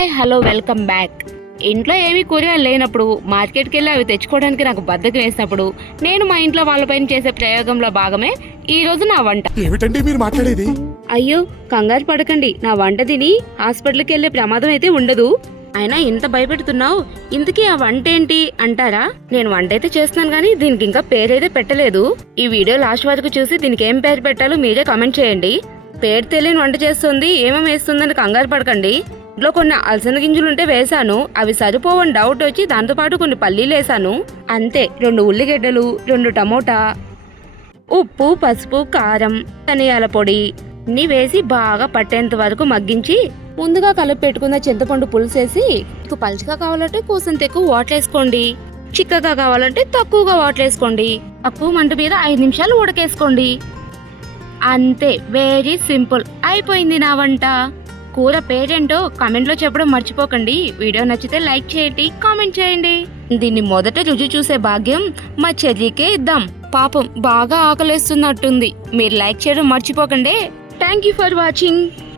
Hi hello welcome back. ఇంట్లో ఏమీ కూరగాయలు లేనప్పుడు మార్కెట్కి వెళ్ళి అవి తెచ్చుకోవడానికి నాకు బద్దకం వేసినప్పుడు నేను మా ఇంట్లో వాళ్ళపైన చేసే ప్రయోగంలో భాగమే ఈ రోజు నా వంట. ఏమిటండి మీరు మాట్లాడేది? అయ్యో కంగారు పడకండి. నా వంట తిని హాస్పిటల్కి వెళ్ళే ప్రమాదం అయితే ఉండదు. అయినా ఇంత భయపెడుతున్నావు? ఇంతకీ ఆ వంట ఏంటి? అంటారా? నేను వంట అయితే చేస్తున్నాను కానీ దీనికి ఇంకా పేరైతే పెట్టలేదు. ఈ వీడియో లాస్ట్ వరకు చూసి దీనికి ఏం పేరు పెట్టాలో మీరే కామెంట్ చేయండి. పేరు తెలియని వంట చేస్తుంది ఏమేమి వేస్తుందని కంగారు పడకండి. తోటలో కొన్ని అలసంద గింజలు ఉంటే వేశాను. అవి సరిపోవని డౌట్ వచ్చి దాంతోపాటు కొన్ని పల్లీలు వేశాను. అంతే రెండు ఉల్లిగడ్డలు రెండు టమోటా ఉప్పు పసుపు కారం ధనియాల పొడి. అన్ని వేసి బాగా పట్టేంత వరకు మగ్గించి ముందుగా కలిపి పెట్టుకున్న చింతపండు పులుసేసి మీకు పలుచగా కావాలంటే కూసంత ఎక్కువ వాటర్ వేసుకోండి. చిక్కగా కావాలంటే తక్కువగా వాటర్ వేసుకోండి. తక్కువ మంట మీద ఐదు నిమిషాలు ఉడకేసుకోండి. అంతే వెరీ సింపుల్ అయిపోయింది నా వంట. కూర పేరేంటో కామెంట్లో చెప్పడం మర్చిపోకండి. వీడియో నచ్చితే లైక్ చేయండి కామెంట్ చేయండి. దీన్ని మొదట రుచి చూసే భాగ్యం మా చెల్లికే ఇద్దాం. పాపం బాగా ఆకలేస్తున్నట్టుంది. మీరు లైక్ చేయడం మర్చిపోకండి. Thank you for watching.